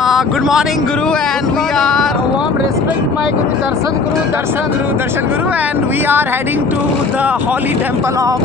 Good morning, Guru, and we are warm respect, my Guru, Darshan Guru, and we are heading to the holy temple of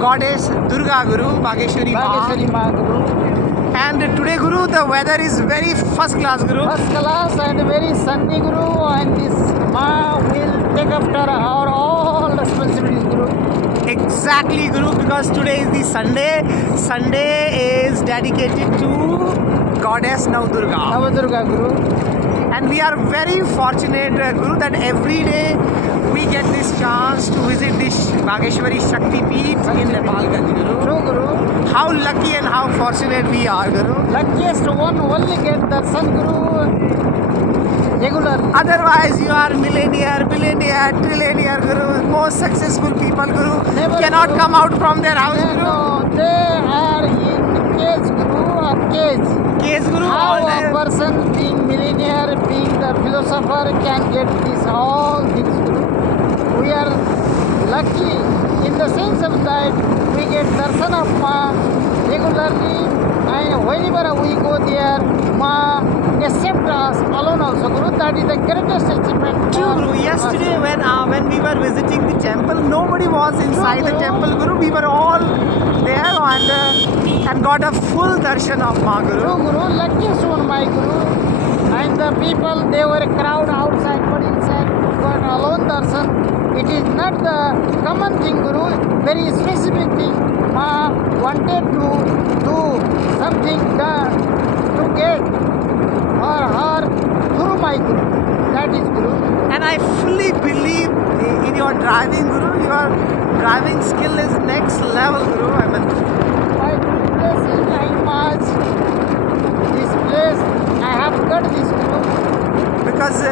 Goddess Durga Guru, Bageshwari Bageshwari Ma. Ma Guru. And today, Guru, the weather is very first class, Guru. First class and very sunny, Guru, and this Ma will take after our all responsibilities, Guru. Exactly, Guru, because today is the Sunday. Sunday is dedicated to Goddess Navdurga. Navadurga, Guru. And we are very fortunate, Guru, that every day we get this chance to visit this Bageshwari Shakti Peeth in Nepalganj, Guru. True, Guru. How lucky and how fortunate we are, Guru. Luckiest one only get darshan, Guru, regular. Otherwise, you are millionaire, billionaire, trillionaire, Guru. Most successful people, Guru, Never, cannot Guru. come out from their house, Guru. No, they are in cage, Guru, a cage. Case, Guru, How all a the- person being millionaire, being the philosopher can get this all things, Guru. We are lucky in the sense of that we get darshan of Ma regularly, and whenever we go there, Ma accept us alone also, Guru. That is the greatest achievement. True, for Guru. us. Yesterday, when we were visiting the temple, nobody was inside the Guru. temple, Guru. We were all there and got a full darshan of Ma, Guru. True, Guru, luckiest one, my Guru. And the people, they were a crowd outside, but inside, got alone darshan. It is not the common thing, Guru, very specific thing. Ma wanted to do something done to get for her through my Guru. That is Guru. And I fully believe in your driving, Guru. Your driving skill is next level, Guru. I mean, My place is like much. This place, I have got this Guru. because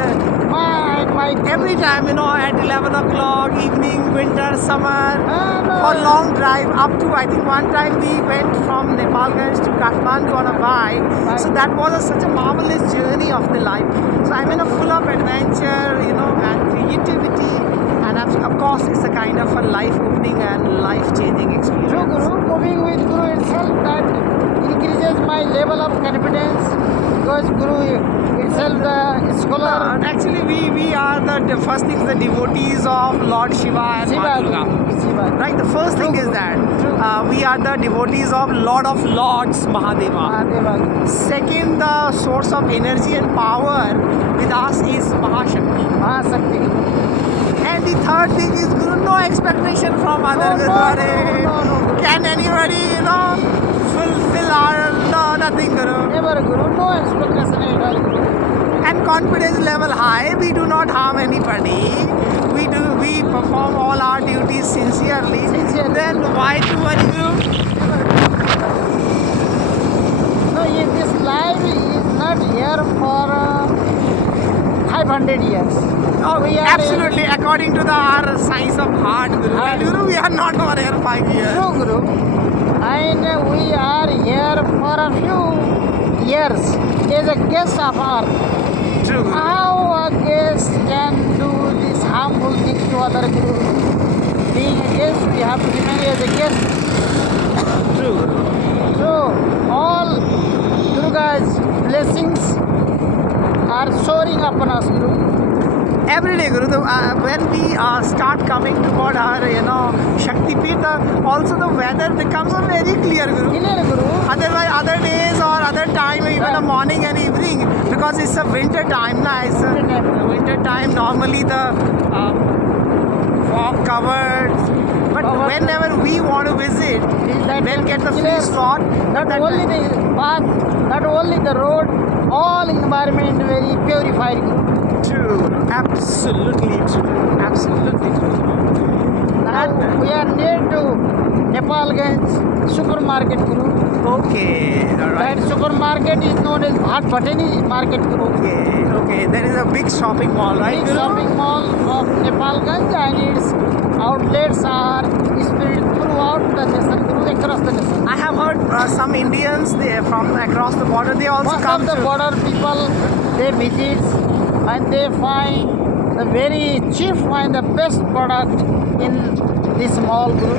Ma and my Guru. every time, at 11 o'clock, evening, winter, summer, No. for long drive up to, I think one time we went from Nepalganj to Kathmandu on a bike. So that was such a marvelous journey of the life. So I'm in a full of adventure, and creativity. And of course, it's a kind of a life-opening and life-changing experience. True, Guru. Moving with Guru itself, that increases my level of confidence, because Guru itself, the scholar, Actually, we are the first thing, the devotees of Lord Shiva and Ma Shiva, Durga. Guru, Shiva. Right, the first thing is that we are the devotees of Lord of Lords, Mahadeva. Mahadeva, Guru. Second, the source of energy and power with us is Mahashakti. Mahasakti, Guru. And the third thing is, Guru, no expectation from other No, Guru. no, Arey, no. Can anybody, fulfill our, no, nothing, Guru. Never, Guru. No expectation at all, Guru. And confidence level high, we do not harm anybody. We perform all our duties sincerely. Then why to worry, Guru? No, this life is not here for 500 years. Oh, We are absolutely. According to our science of heart, Guru. Heart. Right, Guru, we are not over here 5 years. True, Guru. And we are here for a few years as a guest of earth. True, Guru. How a guest can do this harmful things to other Guru? Being a guest, we have to remain as a guest. True, Guru. So, all Durga's blessings are soaring upon us, Guru. Every day, Guru, when we start coming toward our, Shakti Peeth, also the weather becomes very clear, Guru. Clear, Guru. Otherwise, other days or other time, even the morning and evening, because it's a winter time, it's a winter time. Normally the fog covered, but Covered. whenever we want to visit, we'll get the free Clear. slot. Not That only time. the path, not only the road, all environment very purified, Guru. True, absolutely true, absolutely true. Now we are near to Nepalganj supermarket, Guru. Okay, all right. That supermarket is known as Bhat Bhatani market, Guru. Okay. There is a big shopping mall, right? Big Guru? shopping mall of Nepalganj, and its outlets are spread throughout the nation, Guru, across the nation. I have heard some Indians from across the border. They also Most come of the to. border people, they visit and they find the very cheap and the best product in this mall, Guru.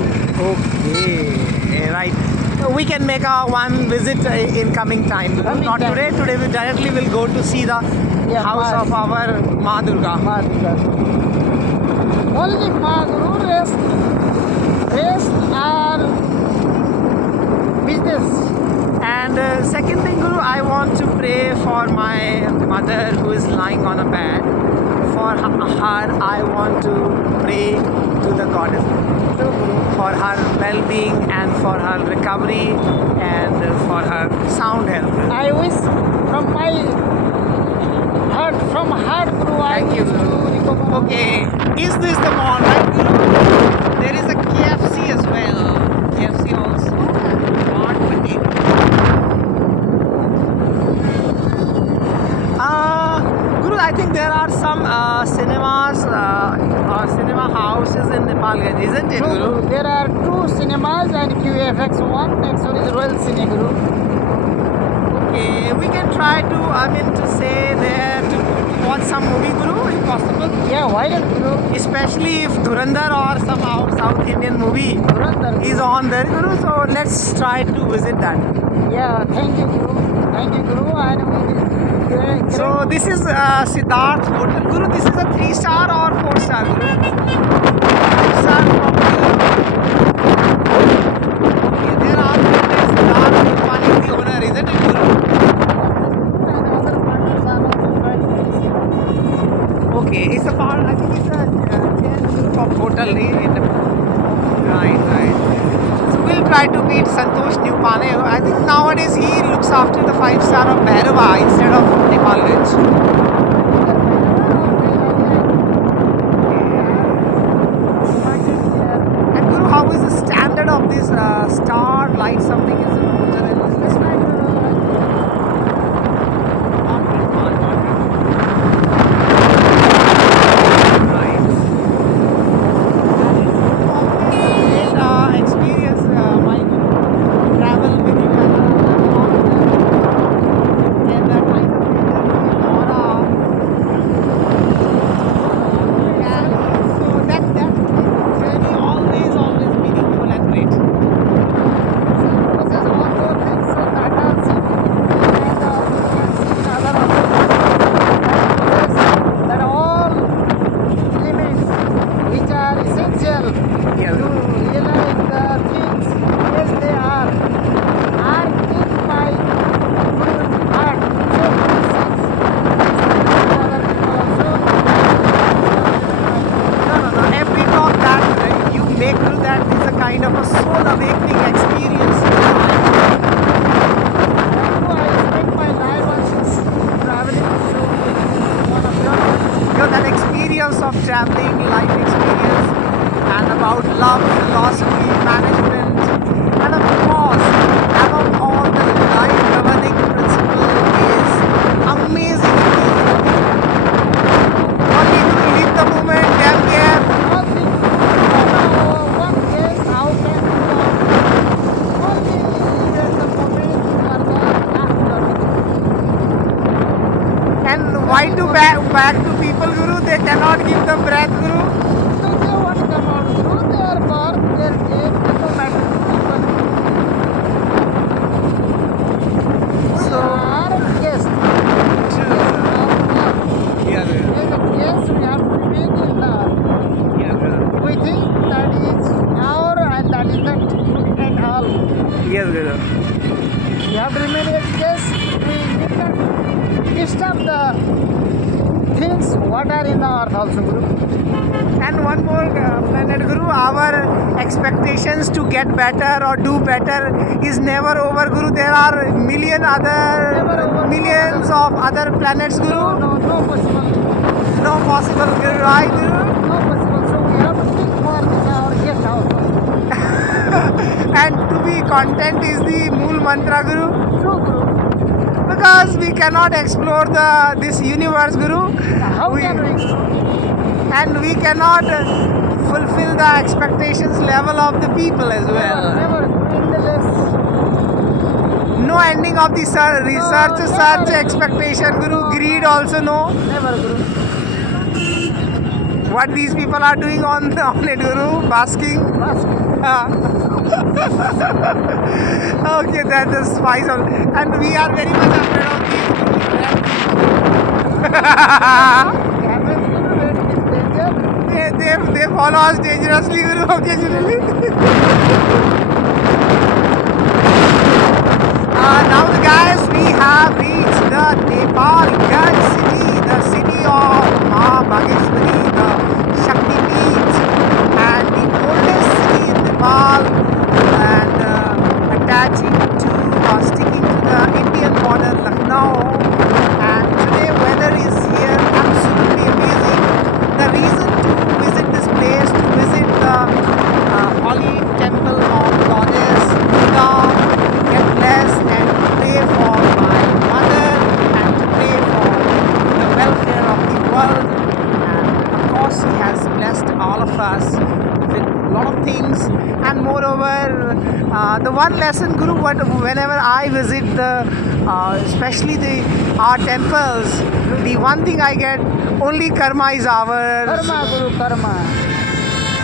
Okay, right. we can make a one visit in coming time. Coming Not time. today. Today we directly will go to see the Yeah, house Ma- of our Ma Durga. Only Maguru rest are business. And second thing, Guru, I want to pray for my mother who is lying on a bed. For her, I want to pray to the goddess for her well-being and for her recovery and for her sound health. I wish from my heart, Guru, I Thank you, wish to Guru. recover. Okay, is this the mall, right, Guru? There is a KFC as well. KFC also. Not potato. Guru, I think there are some cinemas or cinema houses in Nepalganj, isn't it, True, Guru? Guru. There are 2 cinemas and QFX one. Next one is Royal Cine, Guru. Okay, we can try to, to say there to watch some movie, Guru, if possible. Yeah, why not, Guru? Especially if Dhurandhar or some South Indian movie Dhurandhar. is on there, Guru. So let's try to visit that. Yeah, thank you, Guru. Thank you, Guru. And we will So this is Siddharth Hotel. Guru, this is a 3-star or 4-star, Guru? 3-star property. Okay, there are Siddharth Gurwani is the owner, isn't it, Guru? Okay, it's a part, I think it's a chain group of hotel in right. So we'll try to meet Santosh Newpane. I think nowadays he looks after the 5-star of Bhairava instead of Nepalganj. And Guru, how is the standard of this star light something is in hotel and is this like experience my travel with you and that kind of aura. And so that journey always meaningful and great. That all elements which are essential Yeah. to realize the things as they are in my good heart. So good sense. Other people also. No. Every talk that you make through that is a kind of a soul awakening experience. I spent my life also traveling to one of your That experience of traveling, life experience, and about love, philosophy, management, and of course, above all, the life governing principle is amazing. Only to live the moment, damn care. nothing. One case, how can you only live the moment you are the after. And why to back to people, Guru? They cannot give the breath, Guru. So they want to come out through their birth, their death, no matter what. So, Our guest. yeah, As a guest, we have to remain in the we think that is our and that is the truth and all. yes, Guru. We have to remain as guests. We need not disturb the things what are in the earth also, Guru. And one more planet, Guru, our expectations to get better or do better is never over, Guru. There are millions of other planets, Guru. No possible. No possible, Guru, right, Guru? No possible. So we have to think for our guest house. And to be content is the mool mantra, Guru. True, Guru. Because we cannot explore this universe, Guru. How can we? And we cannot fulfill the expectations level of the people as well. Never endless. No ending of the research, never. search, expectation, Guru. Greed also no. Never, Guru. What these people are doing on it, Guru? Basking. Basking. Okay, that's the spice of, and we are very much afraid of these. Camels, Guru, when it is danger. They follow us dangerously, Guru, occasionally. Now, the guys, we have reached the Nepal Ganj city, the city of Bageshwari, the Shakti Peeth, and the oldest city in Nepal, and attaching to sticking to the Indian border, Lucknow. And today, weather is here absolutely amazing. The reason to visit this place, to visit the holy temple of Goddess Durga, to get blessed and to pray for my mother and to pray for the welfare of the world. And of course, He has blessed all of us with a lot of things. And moreover, the one lesson, Guru, whenever I visit especially our temples, the one thing I get, only karma is ours. Karma, Guru, karma.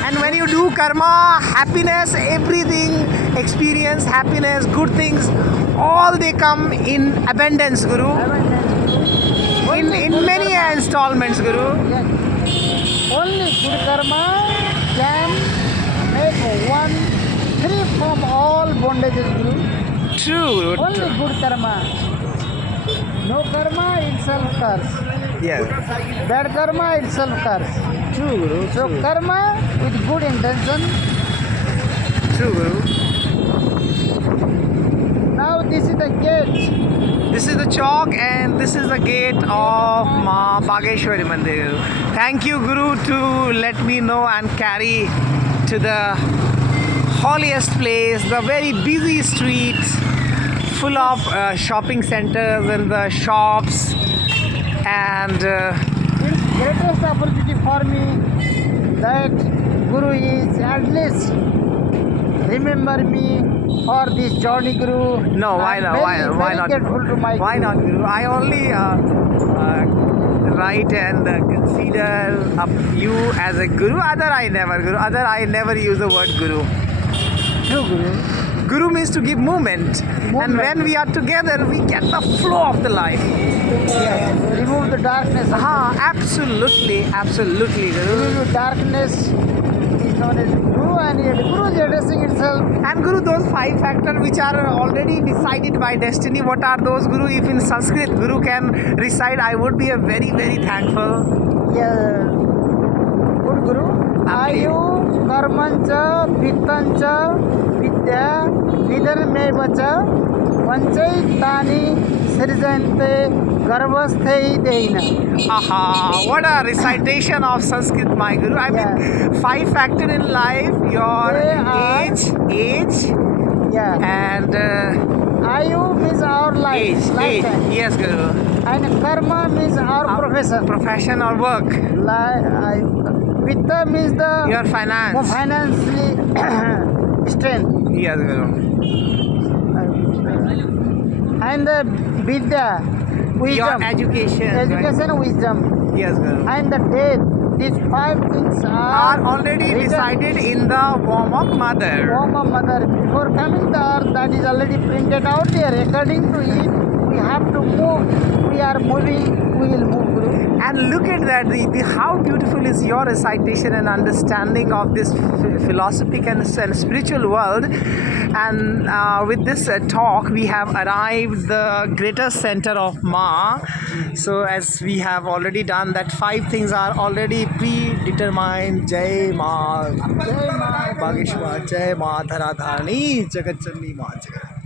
And when you do karma, happiness, everything, experience, happiness, good things, all they come in abundance, Guru. In many installments, Guru. Yes. Only good karma can make one free from all bondages, Guru. True. Only good karma. No karma itself curse. Yes. Bad karma itself curse. True, Guru. So karma with good intention. True, Guru. Now this is the gate. This is the chalk and this is the gate of Ma Bageshwari Mandir. Thank you, Guru, to let me know and carry to the holiest place, the very busy streets, full of shopping centers and the shops. And It's greatest opportunity for me that Guru is at least remember me for this journey, Guru. no, why I'm not? very, Why very not? grateful to my Why Guru. not, Guru? I only write and consider you as a Guru. Other I never, Guru. Other I never use the word Guru. True, Guru. Guru means to give movement. And Movement. when we are together, we get the flow of the life. Yes. Remove the darkness. Absolutely, absolutely, Guru. Remove the darkness is known as Guru, and yet Guru is addressing itself. And Guru, those 5 factors which are already decided by destiny, what are those, Guru? If in Sanskrit Guru can recite, I would be a very, very thankful. Yeah. Good Guru. Ayu karmancha vittancha vidya vidharmevacha panchaitani srijante garvasthai deina. Aha, what a recitation of Sanskrit, my Guru. I mean, 5 factor in life, your They are- age, Yeah. and Ayu means our life. age. Lifetime. Yes, Guru. And karma means our profession. Profession or work, Vitta means the your finance. financially strength. Yes, Guru. And the vidya, Your wisdom. education. Education, wisdom. Yes, Guru. And the death. These 5 things Are already written decided in the womb of mother. Form of mother. Before coming the earth, that is already printed out there. According to it, we have to move. We are moving, we will move, Guru. And look at that, how beautiful is your recitation and understanding of this philosophic and spiritual world. And with this talk, we have arrived the greater center of Ma. So as we have already done that, 5 things are already predetermined. Jai Ma Jai Ma. Bageshwar, Jai Ma Dharadharani, Jagat Janani Ma Jagat.